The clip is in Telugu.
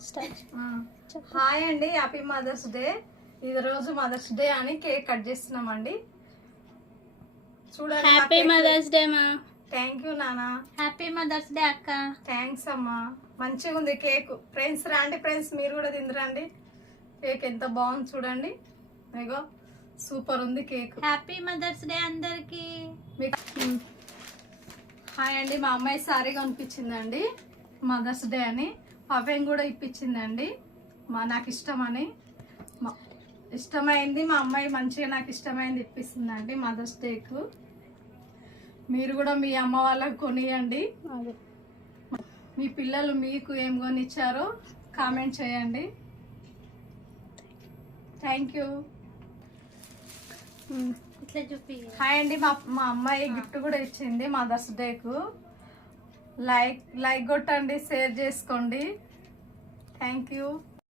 హాయ్ అండి, హ్యాపీ మదర్స్ డే. ఇది రోజు మదర్స్ డే అని కేక్ కట్ చేస్తున్నామండి. చూడండి, హ్యాపీ మదర్స్ డే మా. థ్యాంక్ యూ నాన్న. హ్యాపీ మదర్స్ డే అక్క. థ్యాంక్స్ అమ్మా. మంచిగా ఉంది కేక్. ఫ్రెండ్స్ రండి, ఫ్రెండ్స్ మీరు కూడా తిందిరండి. కేక్ ఎంత బాగుంది చూడండి. ఇగో సూపర్ ఉంది కేక్. హ్యాపీ మదర్స్ డే అందరికి. హాయ్ అండి, మా అమ్మాయి సారీ కొనిపించిందండి మదర్స్ డే అని. పఫెన్ కూడా ఇప్పించిందండి, నాకు ఇష్టమని. ఇష్టమైంది మా అమ్మాయి, మంచిగా నాకు ఇష్టమైంది ఇప్పిస్తుందండి మదర్స్ డేకు. మీరు కూడా మీ అమ్మ వాళ్ళకి కొనియండి. మీ పిల్లలు మీకు ఏం కొనిచ్చారో కామెంట్ చేయండి. Thank you. ఇట్లా చూపి. హాయ్ అండి, మా అమ్మాయి గిఫ్ట్ కూడా ఇచ్చింది మదర్స్ డేకు. లైక్ కొట్టండి, షేర్ చేసుకోండి. Thank you.